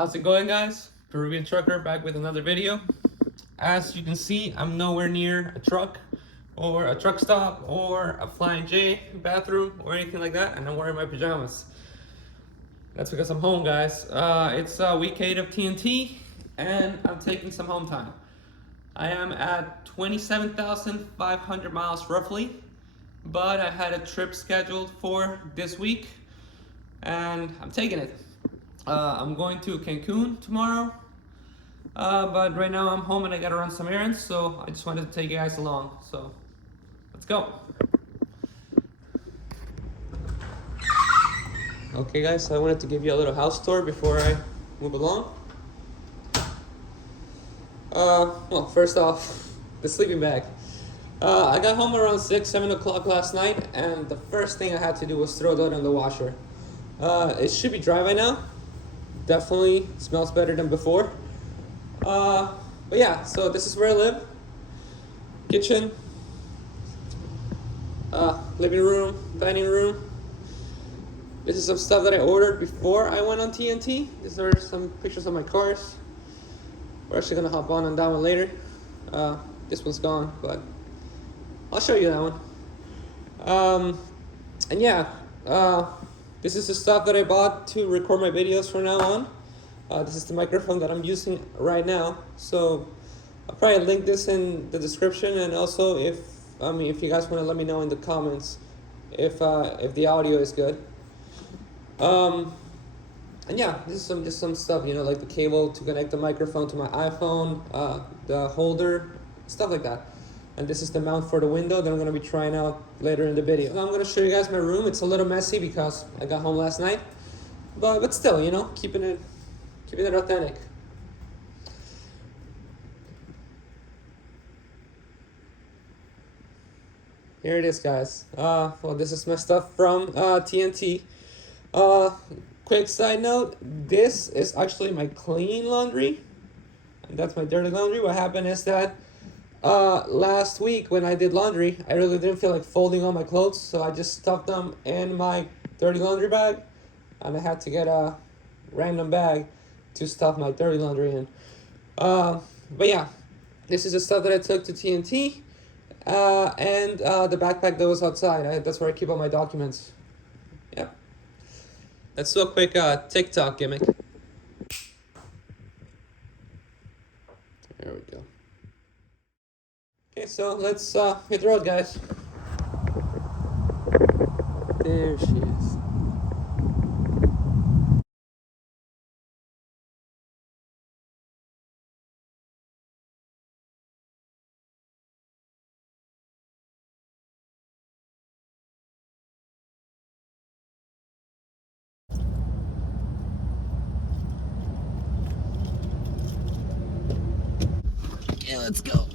How's it going, guys? Peruvian Trucker back with another video. As you can see, I'm nowhere near a truck or a truck stop or a Flying J bathroom or anything like that, and I'm wearing my pajamas. That's because I'm home, guys. It's week 8 of TNT and I'm taking some home time. I am at 27,500 miles roughly, but I had a trip scheduled for this week and I'm taking it. I'm going to Cancun tomorrow, but right now I'm home and I gotta run some errands, so I just wanted to take you guys along. So let's go. Okay, guys, so I wanted to give you a little house tour before I move along. Well, first off, the sleeping bag. I got home around 7 o'clock last night, and the first thing I had to do was throw that in the washer. It should be dry by now. Definitely smells better than before. But yeah, so this is where I live. Kitchen, living room, dining room. This is some stuff that I ordered before I went on TNT. These are some pictures of my cars. We're actually gonna hop on that one later. This one's gone, but I'll show you that one. And yeah, this is the stuff that I bought to record my videos from now on. This is the microphone that I'm using right now. So I'll probably link this in the description, and also if you guys want to let me know in the comments if the audio is good. And yeah, this is just some stuff, you know, like the cable to connect the microphone to my iPhone, the holder, stuff like that. And this is the mount for the window that I'm going to be trying out later in the video. So I'm going to show you guys my room. It's a little messy because I got home last night, but still, you know, keeping it authentic. Here it is, guys. Well, this is my stuff from TNT. Quick side note, this is actually my clean laundry, and that's my dirty laundry. What happened is that last week when I did laundry, I really didn't feel like folding all my clothes, so I just stuffed them in my dirty laundry bag, and I had to get a random bag to stuff my dirty laundry in. But yeah, this is the stuff that I took to TNT, and the backpack that was outside. That's where I keep all my documents. Yep. Let's do a quick TikTok gimmick. There we go. Okay, so let's hit the road, guys. There she is. Okay, let's go.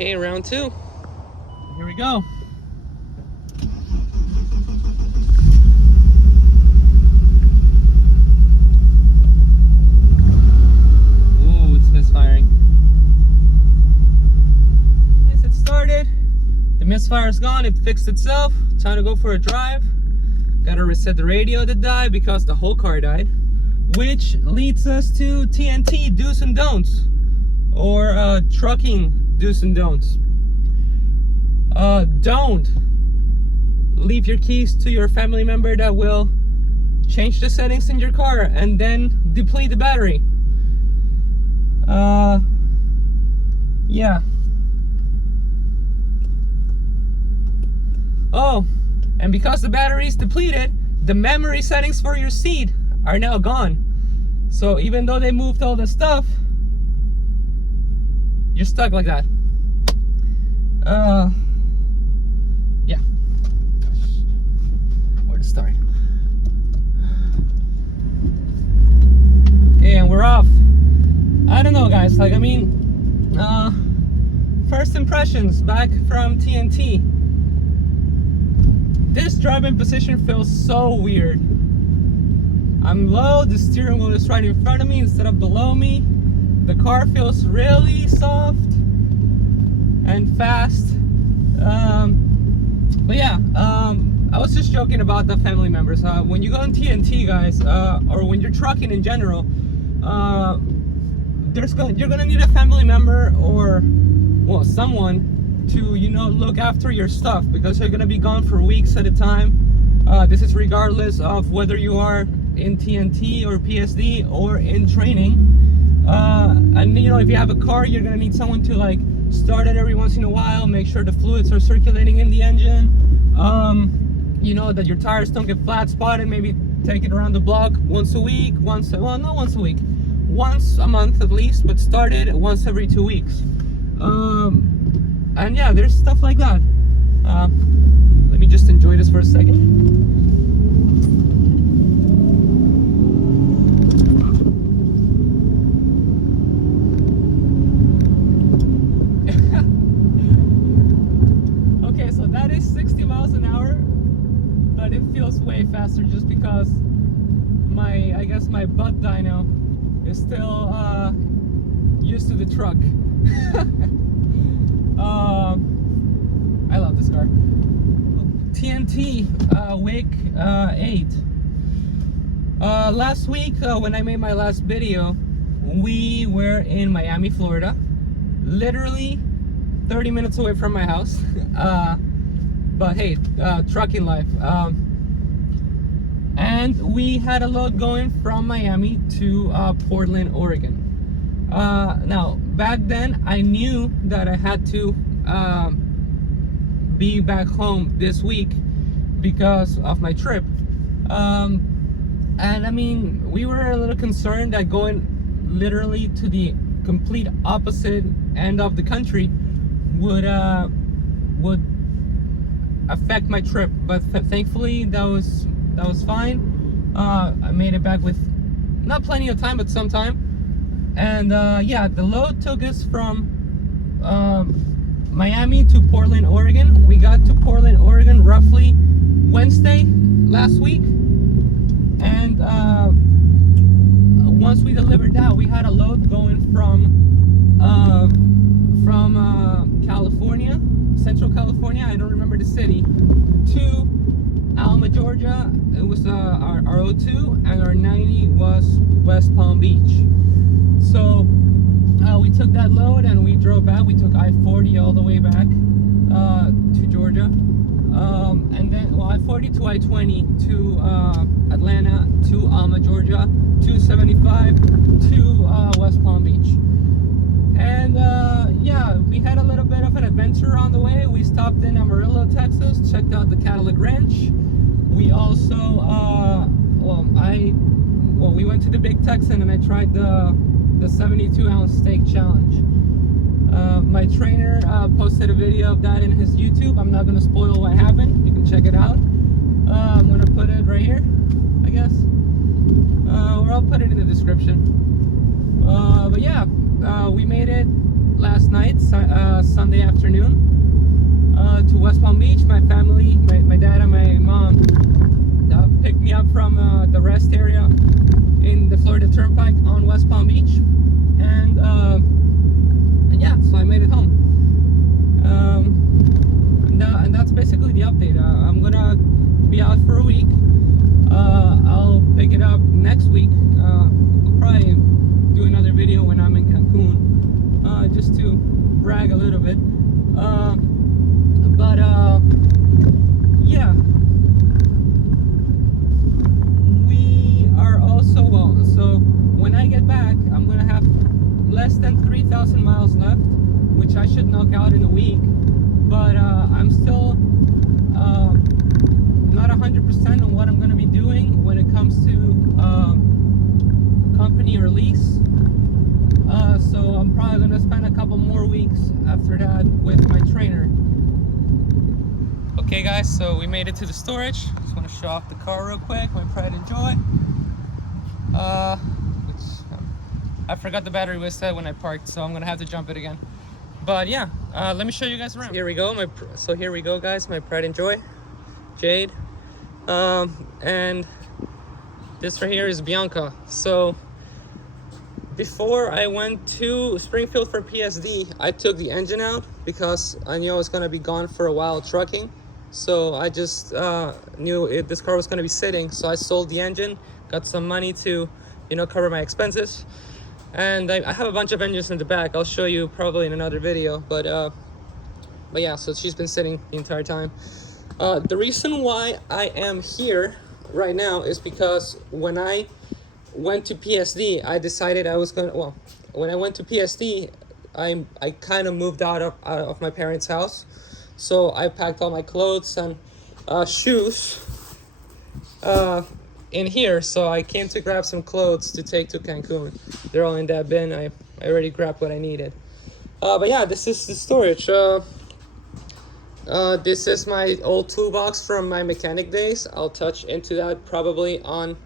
Okay, round 2. Here we go. Ooh, it's misfiring. Nice, it started. The misfire's gone, it fixed itself. Time to go for a drive. Gotta reset the radio that died because the whole car died. Which leads us to TNT do's and don'ts. Or trucking do's and don'ts. Don't leave your keys to your family member that will change the settings in your car and then deplete the battery. Yeah. Oh, and because the battery is depleted, the memory settings for your seat are now gone. So even though they moved all the stuff, you're stuck like that. Yeah. Where to start? Okay, and we're off. I don't know, guys. Like, I mean, first impressions back from TNT. This driving position feels so weird. I'm low, the steering wheel is right in front of me instead of below me. The car feels really soft and fast. But yeah, I was just joking about the family members. When you go on TNT, guys, or when you're trucking in general, you're gonna need a family member or, well, someone to, you know, look after your stuff, because you're gonna be gone for weeks at a time. This is regardless of whether you are in TNT or PSD or in training. And you know, if you have a car, you're gonna need someone to like start it every once in a while, make sure the fluids are circulating in the engine, you know, that your tires don't get flat spotted. Maybe take it around the block once a week, once a month at least, but start it once every 2 weeks. And yeah, there's stuff like that. Let me just enjoy this for a second. Okay, so that is 60 miles an hour, but it feels way faster just because I guess my butt dyno is still used to the truck. I love this car. TNT week 8. Last week when I made my last video, we were in Miami, Florida, literally 30 minutes away from my house. But hey, trucking life. And we had a load going from Miami to Portland, Oregon. Now, back then, I knew that I had to be back home this week because of my trip. And I mean, we were a little concerned that going literally to the complete opposite end of the country would affect my trip. But thankfully, that was fine. I made it back with not plenty of time, but some time. And yeah, the load took us from Miami to Portland, Oregon. We got to Portland, Oregon roughly Wednesday last week. And once we delivered that, we had a load going from California, Central California, I don't remember the city, to Alma, Georgia. It was our 02, and our 90 was West Palm Beach. So we took that load and we drove back. We took I-40 all the way back to Georgia, and then I-40 to I-20 to Atlanta, to Alma, Georgia, 275 to West Palm Beach. And yeah, we had a little bit of an adventure on the way. We stopped in Amarillo, Texas, checked out the Cadillac Ranch. We also we went to the Big Texan and I tried the 72-ounce steak challenge. My trainer posted a video of that in his YouTube. I'm not going to spoil what happened. You can check it out. I'm going to put it right here, I guess. Or I'll put it in the description. But yeah, we made it last night, Sunday afternoon, to West Palm Beach. My family, my dad and my mom picked me up from the rest area in the Florida Turnpike on West Palm Beach, and yeah, so I made it home. And that's basically the update. I'm gonna be out for a week. I'll pick it up next week. I'll probably do another video when I'm in Cancun, just to brag a little bit. But yeah. So when I get back, I'm gonna have less than 3,000 miles left, which I should knock out in a week. But I'm still not 100% on what I'm gonna be doing when it comes to company or lease. So I'm probably gonna spend a couple more weeks weeks after that with my trainer. Okay guys, so we made it to the storage. Just want to show off the car real quick, my pride and joy. I forgot the battery was set when I parked, so I'm gonna have to jump it again. But yeah, let me show you guys around. Here we go, here we go guys, my pride and joy, Jade. And this right here is Bianca. So before I went to Springfield for PSD, I took the engine out because I knew I was gonna be gone for a while trucking. So I just knew this car was gonna be sitting, so I sold the engine, got some money to, you know, cover my expenses. And I have a bunch of engines in the back. I'll show you probably in another video, but yeah, so she's been sitting the entire time. The reason why I am here right now is because when I went to PSD, I decided I was gonna, well, when I went to PSD, I kind of moved out of my parents' house. So I packed all my clothes and shoes in here. So I came to grab some clothes to take to Cancun. They're all in that bin. I already grabbed what I needed. But yeah, this is the storage. This is my old toolbox from my mechanic days. I'll touch into that probably on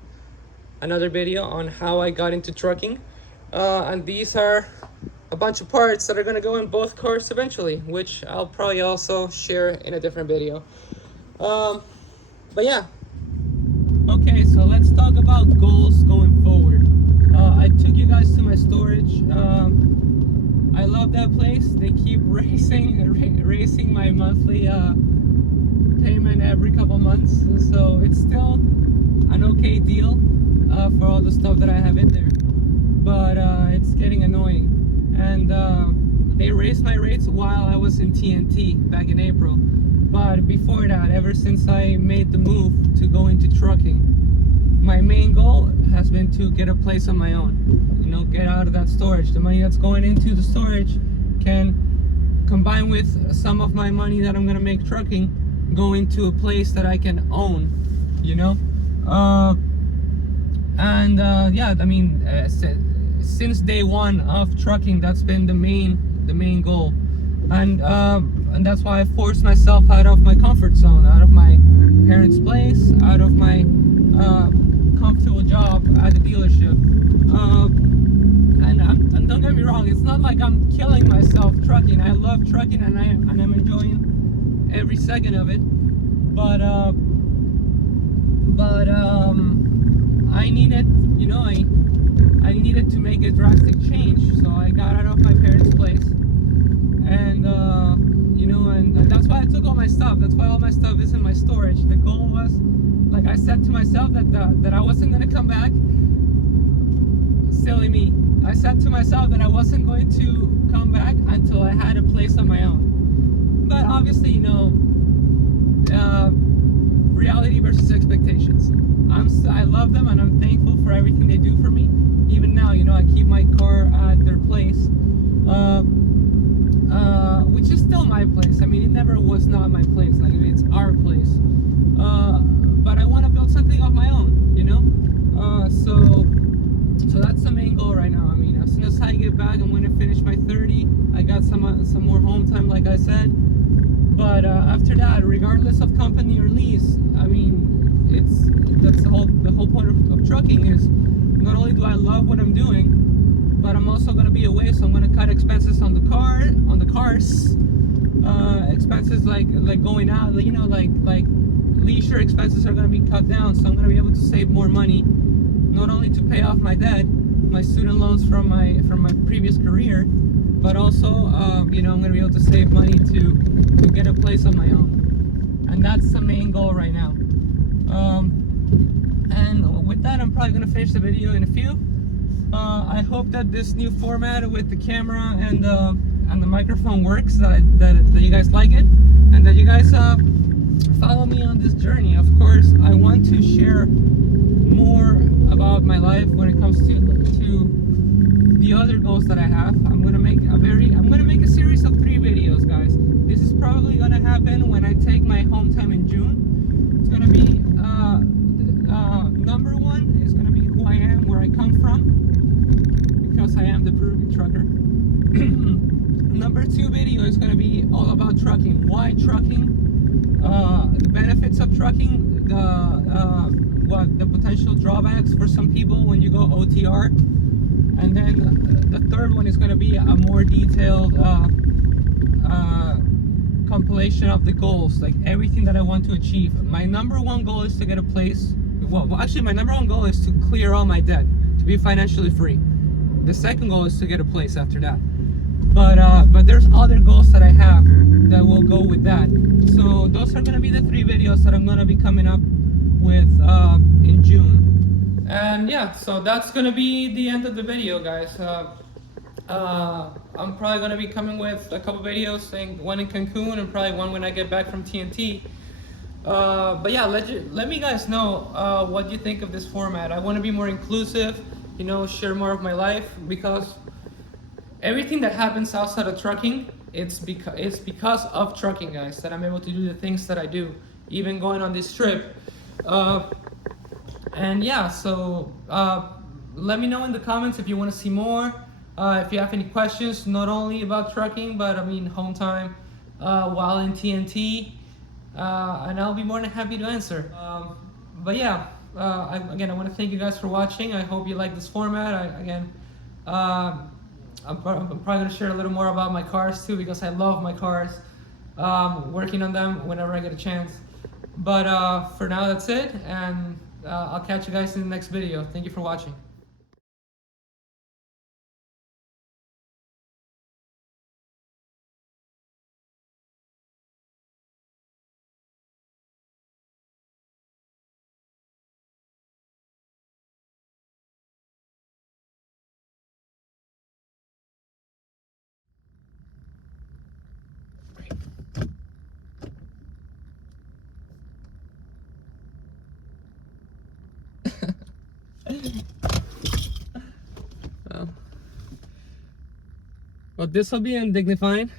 another video on how I got into trucking. And these are a bunch of parts that are gonna go in both cars eventually, which I'll probably also share in a different video. But yeah. Okay, so let's talk about goals going forward. I took you guys to my storage. I love that place. They keep raising my monthly payment every couple months, so it's still an okay deal for all the stuff that I have in there. But it's getting annoying. And they raised my rates while I was in TNT back in April. But before that, ever since I made the move to go into trucking, my main goal has been to get a place on my own. You know, get out of that storage. The money that's going into the storage can combine with some of my money that I'm gonna make trucking, go into a place that I can own, you know? Yeah, I mean, since day one of trucking, that's been the main goal. And that's why I forced myself out of my comfort zone, out of my parents' place, out of my comfortable job at the dealership. And don't get me wrong, it's not like I'm killing myself trucking. I love trucking and I'm enjoying every second of it. But I needed, you know, I needed to make a drastic change. So I got out of my parents' place, and you know, and that's why I took all my stuff. That's why all my stuff is in my storage. The goal was, like I said to myself, that I wasn't gonna come back. Silly me. I said to myself that I wasn't going to come back until I had a place on my own. But obviously, you know, reality versus expectations. I love them and I'm thankful for everything they do for me. Even now, you know, I keep my car at their place, which is still my place. I mean, it never was not my place. Like, it's our place. But I want to build something of my own, you know. So that's the main goal right now. I mean, as soon as I get back, I'm going to finish my 30. I got some more home time, like I said. But after that, regardless of company or lease, I mean, that's the whole point of trucking is not only do I love what I'm doing, but I'm also going to be away, so I'm going to cut expenses on the cars, expenses like going out, you know, like leisure expenses are going to be cut down, so I'm going to be able to save more money, not only to pay off my debt, my student loans from my previous career, but also you know, I'm going to be able to save money to get a place on my own. And that's the main goal right now. And with that, I'm probably going to finish the video in a few. I hope that this new format with the camera and the microphone works, that you guys like it, and that you guys follow me on this journey. Of course, I want to share more about my life when it comes to the other goals that I have. I'm gonna make a series of 3 videos, guys. This is probably gonna happen when I take my home time in June. It's gonna be number 1 is gonna be who I am, where I come from, because I am the Peruvian trucker. number 2 video is going to be all about trucking. Why trucking? The benefits of trucking, what the potential drawbacks for some people when you go OTR, and then the third one is going to be a more detailed compilation of the goals, like everything that I want to achieve. My number 1 goal is to get a place. Well, actually, my number 1 goal is to clear all my debt, to be financially free. The second goal is to get a place after that. But there's other goals that I have that will go with that. So those are gonna be the 3 videos that I'm gonna be coming up with in June. And yeah, so that's gonna be the end of the video, guys. I'm probably gonna be coming with a couple videos, saying one in Cancun and probably one when I get back from TNT. But yeah, let me guys know what you think of this format. I want to be more inclusive, you know, share more of my life, because everything that happens outside of trucking, it's because of trucking, guys, that I'm able to do the things that I do, even going on this trip. And yeah, so let me know in the comments if you want to see more. If you have any questions, not only about trucking, but I mean home time while in TNT. And I'll be more than happy to answer. But yeah, again, I want to thank you guys for watching. I hope you like this format. I'm probably going to share a little more about my cars too, because I love my cars. Working on them whenever I get a chance. But for now, that's it, and I'll catch you guys in the next video. Thank you for watching. Well, this will be undignified.